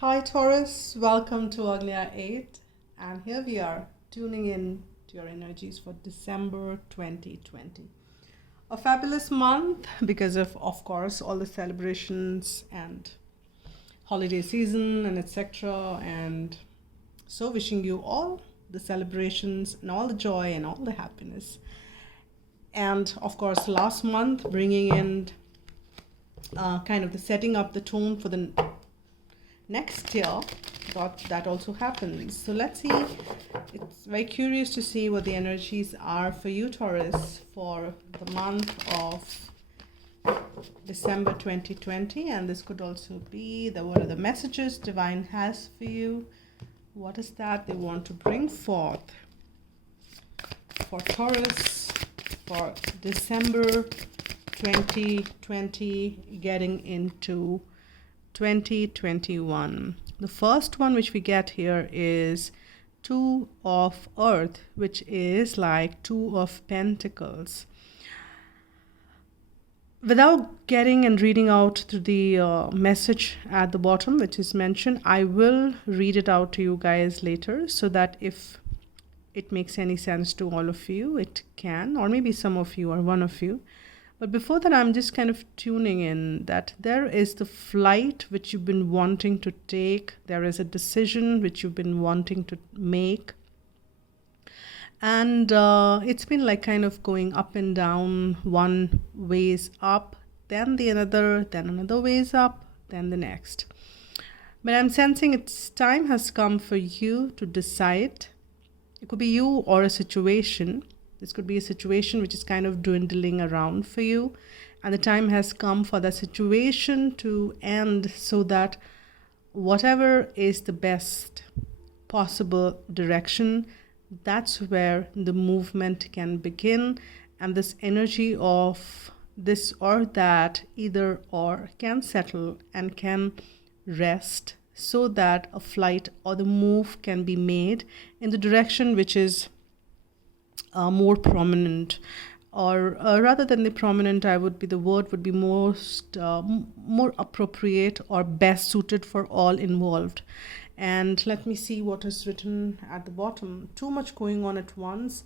Hi Taurus, welcome to Agnya 8, and here we are tuning in to your energies for December 2020. A fabulous month because of course, all the celebrations and holiday season and etc. And so, wishing you all the celebrations and all the joy and all the happiness. And of course, last month bringing in kind of the setting up the tone for the next year. That also happens. So let's see. It's very curious to see what the energies are for you, Taurus, for the month of December 2020. And this could also be what are the messages divine has for you. What is that they want to bring forth for Taurus for December 2020 getting into 2021. The first one which we get here is Two of Earth, which is like Two of Pentacles. Without getting and reading out to the message at the bottom which is mentioned, I will read it out to you guys later so that if it makes any sense to all of you, it can, or maybe some of you or one of you. But before that, I'm just kind of tuning in that there is the flight which you've been wanting to take. There is a decision which you've been wanting to make. And it's been like kind of going up and down, one ways up, then another ways up, then the next. But I'm sensing it's time has come for you to decide. It could be you or a situation. This could be a situation which is kind of dwindling around for you. And the time has come for that situation to end so that whatever is the best possible direction, that's where the movement can begin. And this energy of this or that, either or, can settle and can rest so that a flight or the move can be made in the direction which is more prominent, or rather than the prominent, the word would be most more appropriate or best suited for all involved. And let me see what is written at the bottom. Too much going on at once.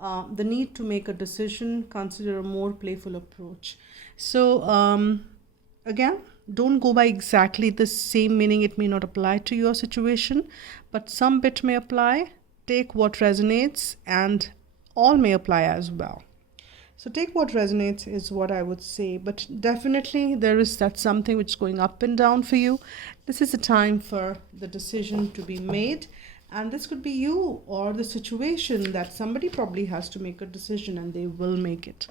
The need to make a decision. Consider a more playful approach. So again, don't go by exactly the same meaning. It may not apply to your situation, but some bit may apply. Take what resonates, and all may apply as well. So take what resonates is what I would say, but definitely there is that something which is going up and down for you. This is the time for the decision to be made, and this could be you or the situation that somebody probably has to make a decision, and they will make it.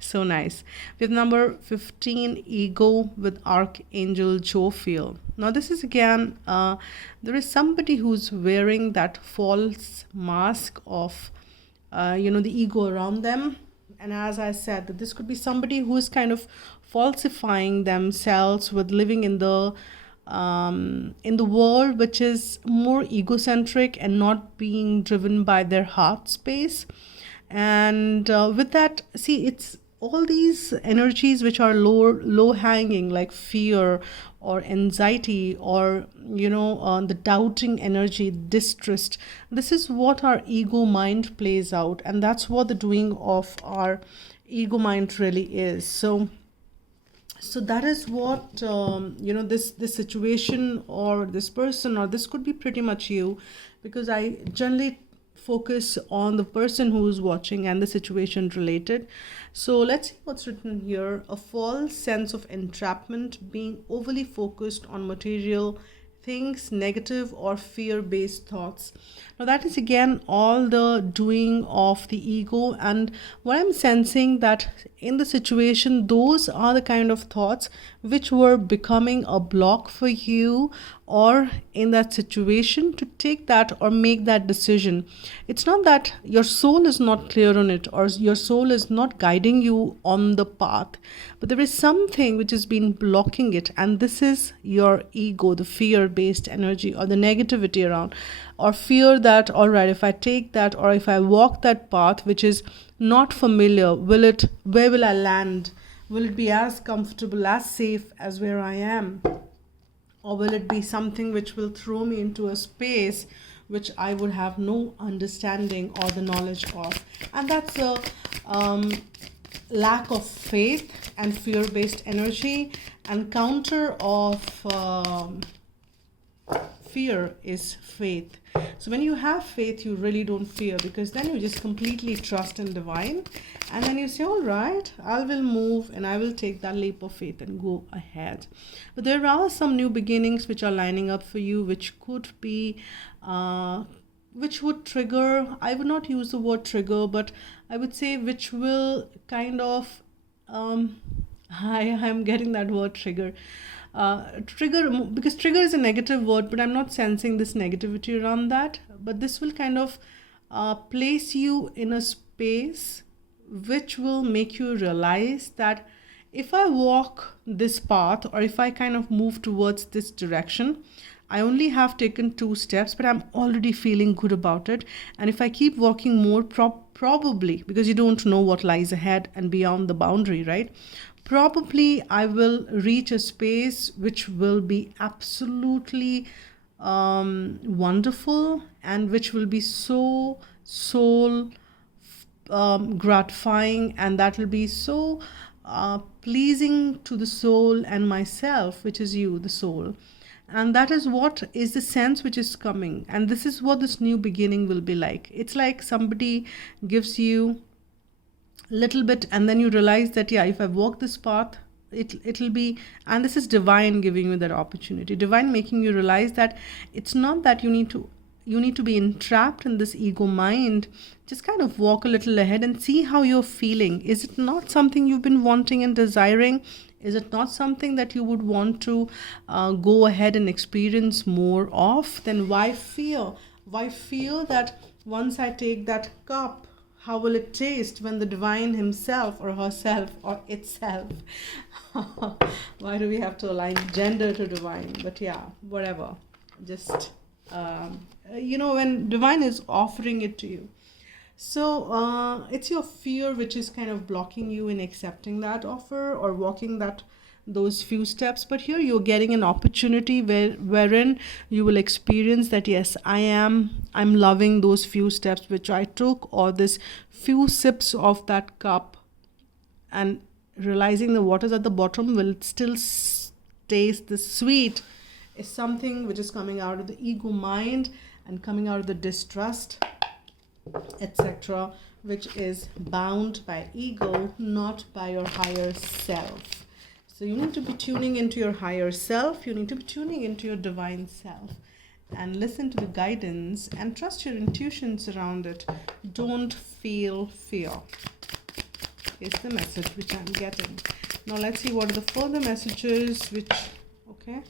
So nice. With number 15, Ego, with Archangel Jophiel. Now this is again, there is somebody who's wearing that false mask of, the ego around them. And as I said, that this could be somebody who is kind of falsifying themselves with living in the world which is more egocentric and not being driven by their heart space. And with that, see, it's all these energies which are low hanging, like fear or anxiety or the doubting energy, distrust. This is what our ego mind plays out, and that's what the doing of our ego mind really is. So that is what this situation or this person, or this could be pretty much you, because I generally focus on the person who is watching and the situation related. So let's see what's written here. A false sense of entrapment, being overly focused on material things, negative or fear-based thoughts. Now that is again all the doing of the ego, and what I'm sensing that in the situation, those are the kind of thoughts which were becoming a block for you, or in that situation to take that or make that decision. It's not that your soul is not clear on it, or your soul is not guiding you on the path, but there is something which has been blocking it, and this is your ego, the fear-based energy or the negativity around, or fear that, all right, if I take that or if I walk that path which is not familiar, where will I land? Will it be as comfortable, as safe as where I am? or will it be something which will throw me into a space which I would have no understanding or the knowledge of? And that's a lack of faith and fear-based energy, and counter of fear is faith. So when you have faith, you really don't fear, because then you just completely trust in divine, and then you say, all right, I will move and I will take that leap of faith and go ahead. But there are some new beginnings which are lining up for you, which could be which would trigger, I would not use the word trigger, but I would say which will kind of I'm getting that word trigger. Trigger, because trigger is a negative word, but I'm not sensing this negativity around that. But this will kind of place you in a space which will make you realize that if I walk this path, or if I kind of move towards this direction, I only have taken 2 steps, but I'm already feeling good about it. And if I keep walking more, probably, because you don't know what lies ahead and beyond the boundary, right? Probably I will reach a space which will be absolutely wonderful, and which will be so soul gratifying, and that will be so pleasing to the soul and myself, which is you, the soul. And that is what is the sense which is coming, and this is what this new beginning will be like. It's like somebody gives you little bit, and then you realize that, yeah, if I walk this path, it'll be, and this is divine giving you that opportunity, divine making you realize that it's not that you need to be entrapped in this ego mind. Just kind of walk a little ahead and see how you're feeling. Is it not something you've been wanting and desiring? Is it not something that you would want to go ahead and experience more of? Then why fear? Why fear that once I take that cup, how will it taste when the divine himself or herself or itself? Why do we have to align gender to divine? But yeah, whatever. Just, when divine is offering it to you. So it's your fear which is kind of blocking you in accepting that offer or walking those few steps. But here you're getting an opportunity wherein you will experience that, yes, I'm loving those few steps which I took, or this few sips of that cup, and realizing the waters at the bottom will still taste the sweet, is something which is coming out of the ego mind and coming out of the distrust, etc., which is bound by ego, not by your higher self. So you need to be tuning into your higher self, you need to be tuning into your divine self, and listen to the guidance and trust your intuitions around it. Don't feel fear, is the message which I'm getting. Now let's see what are the further messages which, okay,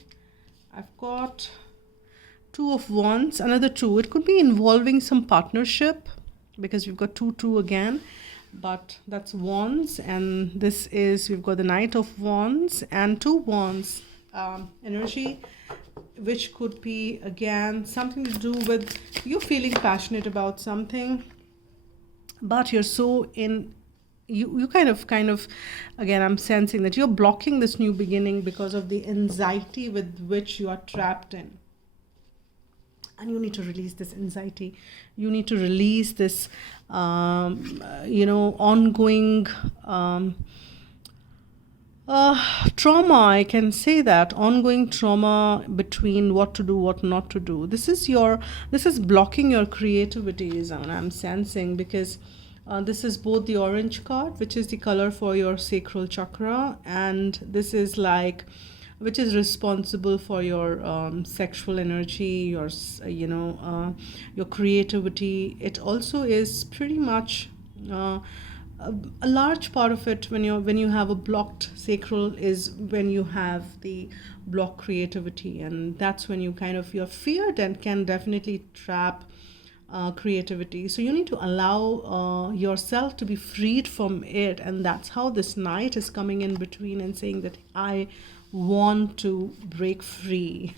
I've got 2 of Wands, another 2. It could be involving some partnership, because we've got 2 again, but that's Wands, and this is, we've got the Knight of Wands and 2 Wands energy, which could be again something to do with you feeling passionate about something, but you're so in, you kind of again, I'm sensing that you're blocking this new beginning because of the anxiety with which you are trapped in. And you need to release this anxiety. You need to release this, ongoing trauma. I can say that ongoing trauma between what to do, what not to do. This is blocking your creativity, is what I'm sensing, because this is both the orange card, which is the color for your sacral chakra, and this is like, which is responsible for your sexual energy, your creativity. It also is pretty much a large part of it when you have a blocked sacral is when you have the blocked creativity, and that's when you you're feared and can definitely trap creativity. So you need to allow yourself to be freed from it, and that's how this Knight is coming in between and saying that I want to break free.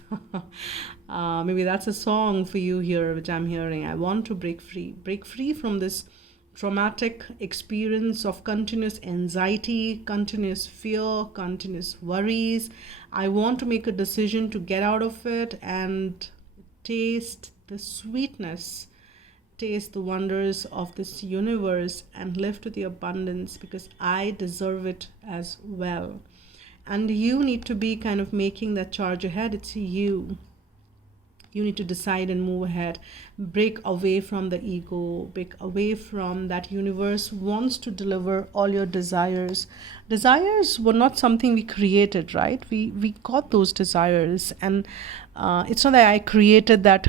Maybe that's a song for you here, which I'm hearing. I want to break free from this traumatic experience of continuous anxiety, continuous fear, continuous worries. I want to make a decision to get out of it and taste the sweetness, taste the wonders of this universe, and live to the abundance because I deserve it as well. And you need to be kind of making that charge ahead. It's you. You need to decide and move ahead. Break away from the ego. Break away from that universe wants to deliver all your desires. Desires were not something we created, right? We got those desires. And it's not that I created that.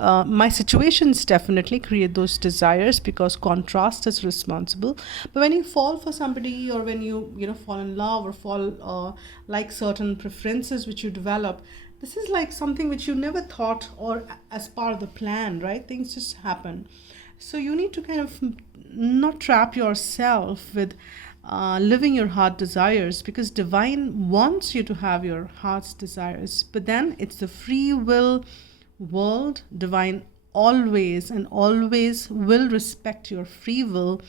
My situations definitely create those desires because contrast is responsible. But when you fall for somebody, or when you fall in love, or fall like certain preferences which you develop, this is like something which you never thought or as part of the plan, right? Things just happen. So you need to kind of not trap yourself with living your heart desires, because divine wants you to have your heart's desires. But then it's the free will world. Divine always and always will respect your free will,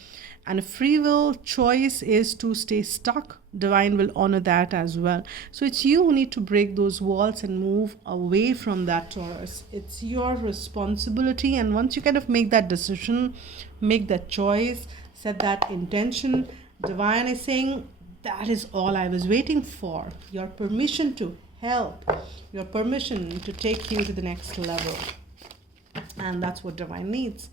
and a free will choice is to stay stuck. Divine will honor that as well. So it's you who need to break those walls and move away from that, Taurus. It's your responsibility, and once you kind of make that decision, make that choice, set that intention, Divine is saying, that is all I was waiting for. Your permission to help, your permission to take you to the next level. And that's what Divine needs.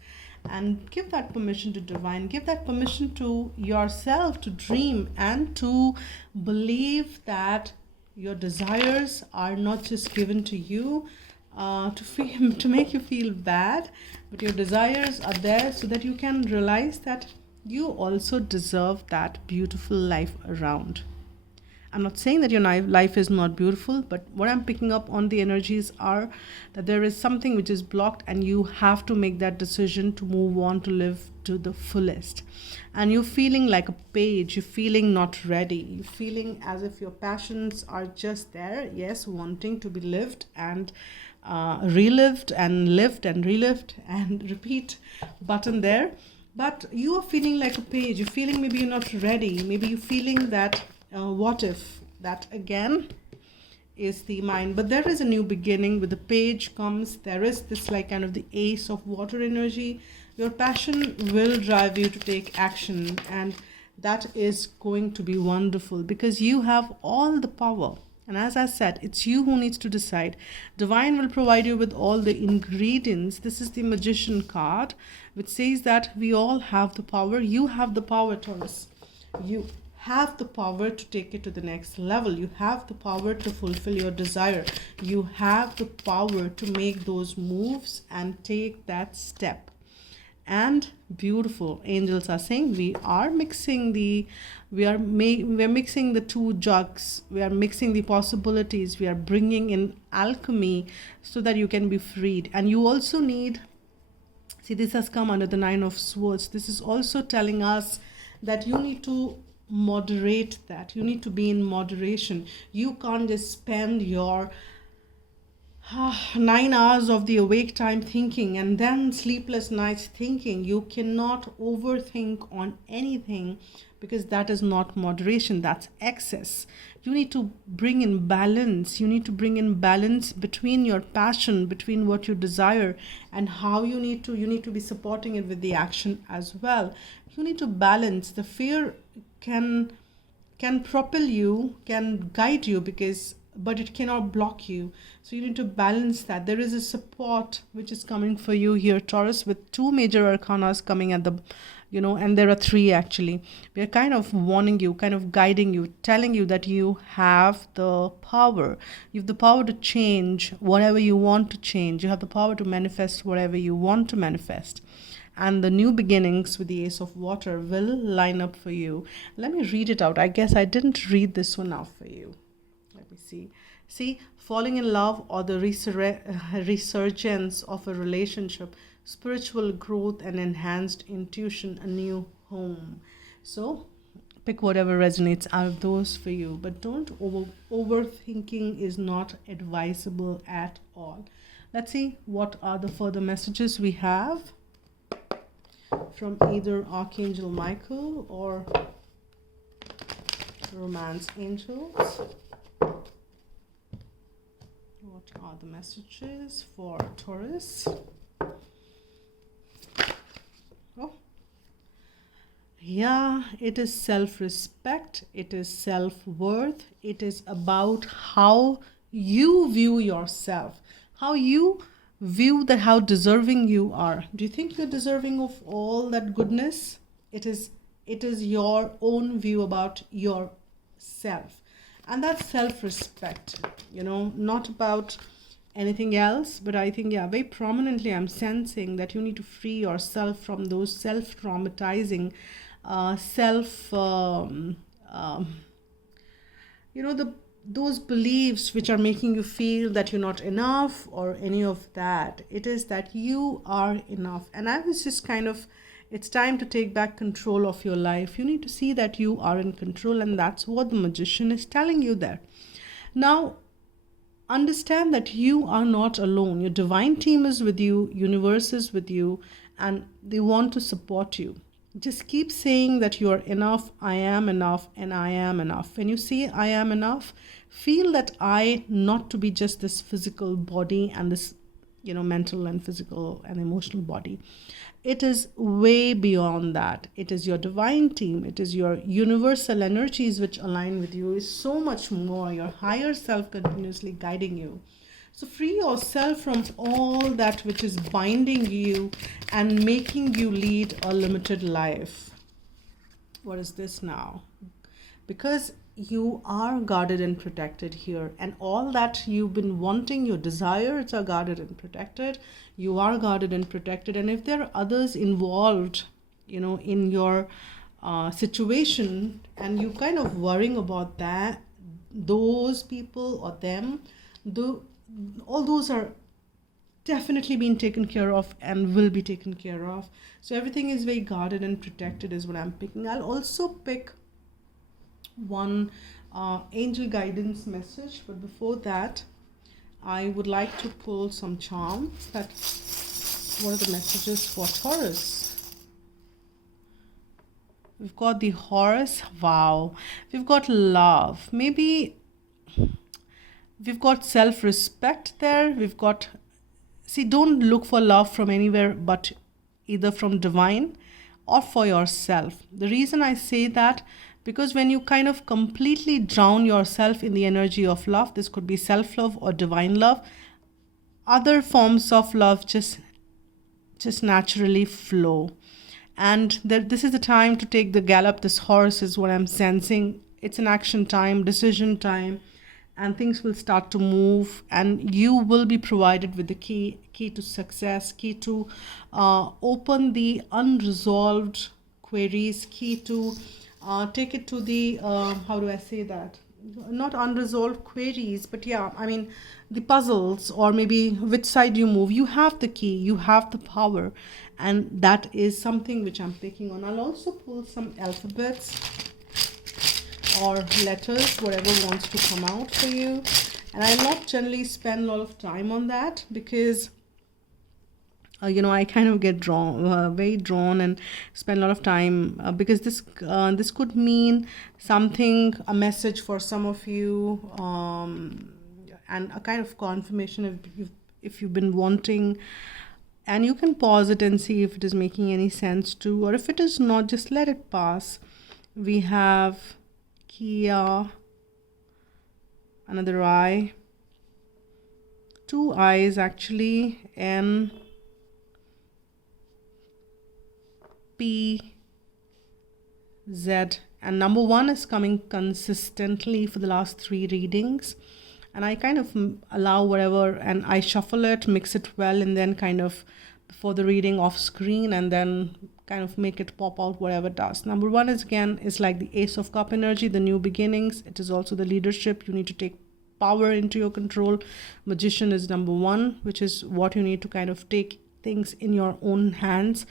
And give that permission to Divine. Give that permission to yourself to dream and to believe that your desires are not just given to you to make you feel bad, but your desires are there so that you can realize that you also deserve that beautiful life around. I'm not saying that your life is not beautiful, but what I'm picking up on the energies are that there is something which is blocked, and you have to make that decision to move on, to live to the fullest. And you're feeling like a page, you're feeling not ready, you're feeling as if your passions are just there, yes, wanting to be lived and relived and lived and relived and repeat button there. But you are feeling like a page, you're feeling maybe you're not ready, maybe you're feeling that what if, that again is the mind. But there is a new beginning. With the page comes, there is this like kind of the ace of water energy. Your passion will drive you to take action, and that is going to be wonderful because you have all the power. And as I said, it's you who needs to decide. Divine will provide you with all the ingredients. This is the Magician card, which says that we all have the power. You have the power, Taurus. You have the power to take it to the next level. You have the power to fulfill your desire. You have the power to make those moves and take that step. And beautiful angels are saying we're mixing the two jugs. We are mixing the possibilities. We are bringing in alchemy so that you can be freed. And you also need, see, this has come under the 9 of Swords. This is also telling us that you need to moderate that. You need to be in moderation. You can't just spend your 9 hours of the awake time thinking and then sleepless nights thinking. You cannot overthink on anything because that is not moderation, that's excess. You need to bring in balance. You need to bring in balance between your passion, between what you desire, and how you need to be supporting it with the action as well. You need to balance. The fear can propel you, can guide you, but it cannot block you. So you need to balance that. There is a support which is coming for you here, Taurus, with 2 major arcanas coming at the, and there are 3 actually. We are kind of warning you, kind of guiding you, telling you that you have the power. You have the power to change whatever you want to change. You have the power to manifest whatever you want to manifest. And the new beginnings with the Ace of Water will line up for you. Let me read it out. I guess I didn't read this one out for you. Let me see. See, falling in love or the resurgence of a relationship, spiritual growth and enhanced intuition, a new home. So pick whatever resonates out of those for you. But don't overthinking is not advisable at all. Let's see what are the further messages we have. from either Archangel Michael or Romance Angels. What are the messages for Taurus? Oh, yeah, it is self-respect, it is self-worth, it is about how you view yourself, how you view that, how deserving you are. Do you think you're deserving of all that goodness? It is your own view about yourself, and that's self-respect, not about anything else. But I think, yeah, very prominently I'm sensing that you need to free yourself from those self-traumatizing self those beliefs which are making you feel that you're not enough or any of that. It is that you are enough. And I was just kind of, it's time to take back control of your life. You need to see that you are in control, and that's what the magician is telling you there. Now, understand that you are not alone. Your divine team is with you, universe is with you, and they want to support you. Just keep saying that you are enough, I am enough, and I am enough. When you say I am enough, feel that I not to be just this physical body and this, mental and physical and emotional body. It is way beyond that. It is your divine team. It is your universal energies which align with you. It's so much more. Your higher self continuously guiding you. So free yourself from all that which is binding you and making you lead a limited life. What is this now? Because you are guarded and protected here, and all that you've been wanting, your desires are guarded and protected. You are guarded and protected. And if there are others involved, in your situation, and you kind of worrying about that, those people or them, all those are definitely being taken care of and will be taken care of. So everything is very guarded and protected is what I'm picking. I'll also pick one angel guidance message, but before that I would like to pull some charms. That what are the messages for Taurus? We've got the Horse. Wow. We've got love. Maybe we've got self-respect there. We've got, don't look for love from anywhere but either from divine or for yourself. The reason I say that, because when you kind of completely drown yourself in the energy of love, this could be self-love or divine love, other forms of love just naturally flow. And this is the time to take the gallop. This horse is what I'm sensing. It's an action time, decision time, and things will start to move, and you will be provided with the key to success, key to open the unresolved queries, key to take it to the how do I say that, not unresolved queries, but the puzzles, or maybe which side you move. You have the key, you have the power, and that is something which I'm picking on. I'll also pull some alphabets or letters, whatever wants to come out for you. And I'll not generally spend a lot of time on that, because I kind of get very drawn and spend a lot of time, because this could mean something, a message for some of you, and a kind of confirmation if you've been wanting. And you can pause it and see if it is making any sense too, or if it is not, just let it pass. We have Kia, another eye, two eyes actually, N, P, Z, and number 1 is coming consistently for the last 3 readings. And I kind of allow whatever, and I shuffle it, mix it well, and then kind of before the reading off screen, and then kind of make it pop out whatever it does. Number 1 is like the Ace of Cup energy, the new beginnings. It is also the leadership. You need to take power into your control. Magician is number 1, which is what you need to kind of take things in your own hands.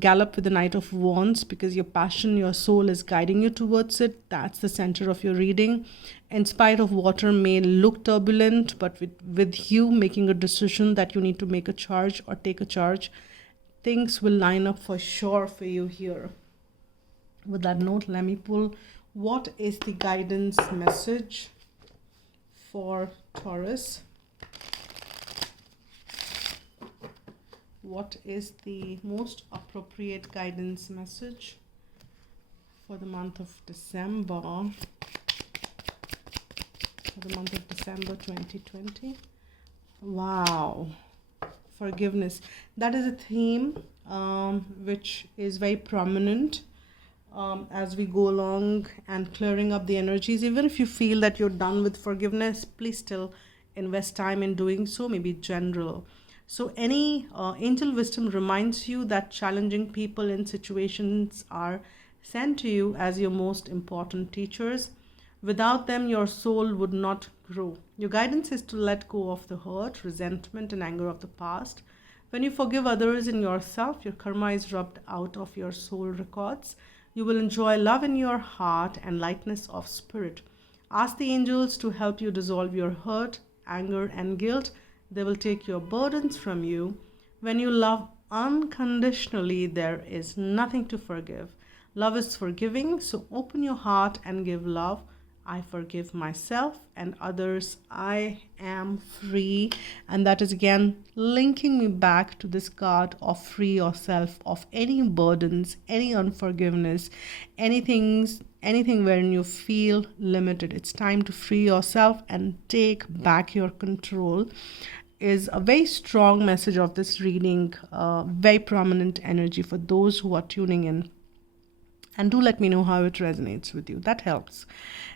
Gallop with the Knight of Wands, because your passion, your soul is guiding you towards it. That's the center of your reading. In spite of water may look turbulent, but with you making a decision that you need to make a charge or take a charge, things will line up for sure for you here. With that note, let me pull what is the guidance message for Taurus. What is the most appropriate guidance message for the month of December? For the month of December 2020. Wow. Forgiveness. That is a theme which is very prominent as we go along and clearing up the energies. Even if you feel that you're done with forgiveness, please still invest time in doing so, maybe general. So any angel wisdom reminds you that challenging people and situations are sent to you as your most important teachers. Without them, your soul would not grow. Your guidance is to let go of the hurt, resentment, and anger of the past. When you forgive others and yourself, your karma is rubbed out of your soul records. You will enjoy love in your heart and lightness of spirit. Ask the angels to help you dissolve your hurt, anger, and guilt. They will take your burdens from you. When you love unconditionally, there is nothing to forgive. Love is forgiving, so open your heart and give love. I forgive myself and others. I am free. And that is again linking me back to this card of free yourself of any burdens, any unforgiveness, anything wherein you feel limited. It's time to free yourself and take back your control. Is a very strong message of this reading, very prominent energy for those who are tuning in. And do let me know how it resonates with you. That helps.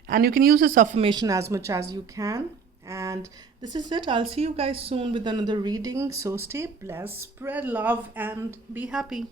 And you can use this affirmation as much as you can. And this is it. I'll see you guys soon with another reading. So stay blessed, spread love, and be happy.